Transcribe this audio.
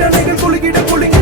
தண்டனைகள் குலுக்கிட குலுங்கிட